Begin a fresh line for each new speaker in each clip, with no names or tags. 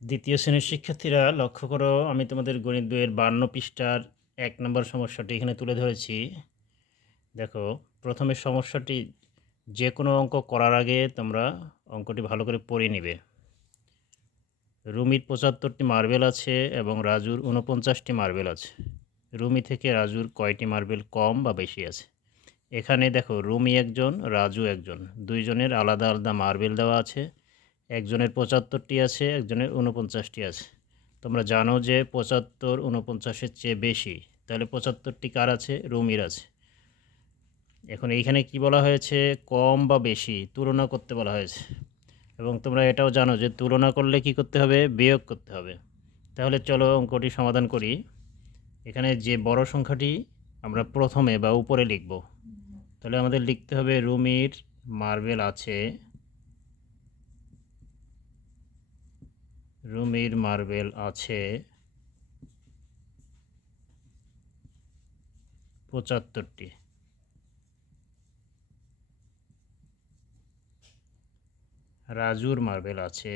দ্বিতীয় শ্রেণির শিক্ষার্থীরা লক্ষ্য করো, আমি তোমাদের গণিত বইয়ের বান্ন পৃষ্ঠার এক নম্বর সমস্যাটি এখানে তুলে ধরেছি। দেখো, প্রথমে সমস্যাটি যে কোনো অঙ্ক করার আগে তোমরা অঙ্কটি ভালো করে পড়ে নিবে। রুমির পঁচাত্তরটি মার্বেল আছে এবং রাজুর উনপঞ্চাশটি মার্বেল আছে। রুমি থেকে রাজুর কয়টি মার্বেল কম বা বেশি আছে? এখানে দেখো, রুমি একজন, রাজু একজন। দুইজনের আলাদা আলাদা মার্বেল দেওয়া আছে। একজনের পঁচাত্তরটি আছে, একজনের উনপঞ্চাশটি আছে। তোমরা জানো যে পঁচাত্তর উনপঞ্চাশের চেয়ে বেশি। তাহলে পঁচাত্তরটি কার আছে? রুমির আছে। এখন এইখানে কি বলা হয়েছে? কম বা বেশি তুলনা করতে বলা হয়েছে। এবং তোমরা এটাও জানো যে তুলনা করলে কি করতে হবে? বিয়োগ করতে হবে। তাহলে চলো অঙ্কটি সমাধান করি। এখানে যে বড় সংখ্যাটি আমরা প্রথমে বা উপরে লিখব। তাহলে আমাদের লিখতে হবে রুমির মার্বেল আছে। রুমির মার্বেল আছে পঁচাত্তরটি। রাজুর মার্বেল আছে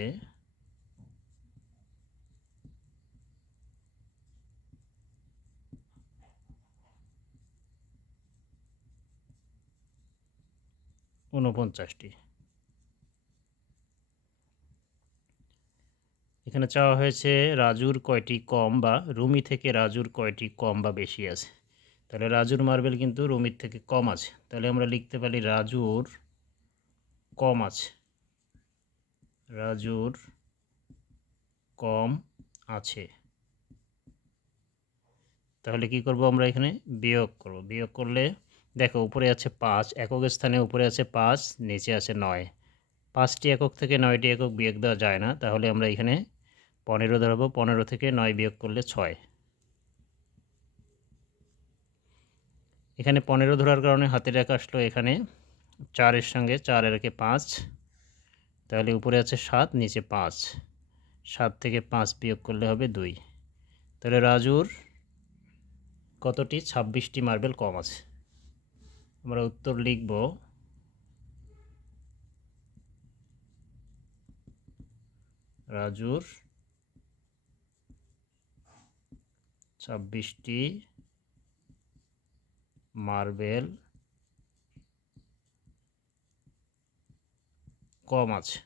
ঊনপঞ্চাশটি। এখানে চাওয়া হয়েছে রাজুর কয়টি কম বা রুমি থেকে রাজুর কয়টি কম বা বেশি আছে। তাহলে রাজুর মার্বেল কিন্তু রুমির থেকে কম আছে। তাহলে আমরা লিখতে পারি রাজুর কম আছে। রাজুর কম আছে। তাহলে কি করব আমরা এখানে? বিয়োগ করব। বিয়োগ করলে দেখো উপরে আছে পাঁচ, একক স্থানে উপরে আছে পাঁচ, নিচে আছে নয়। পাঁচটি একক থেকে নয়টি একক বিয়োগ দেওয়া যায় না। তাহলে আমরা এখানে পনেরো ধরবো, পনেরো থেকে নয় বিয়োগ করলে ছয়। এখানে পনেরো ধরার কারণে হাতের রেখা আসলো এখানে চারের সঙ্গে চার রেখে পাঁচ। তাহলে উপরে আছে সাত, নিচে পাঁচ। সাত থেকে পাঁচ বিয়োগ করলে হবে দুই। তাহলে রাজুর কতটি? ছাব্বিশটি মার্বেল কম আছে। আমরা উত্তর লিখব। রাজুর ছাব্বিশটি মার্বেল কম আছে।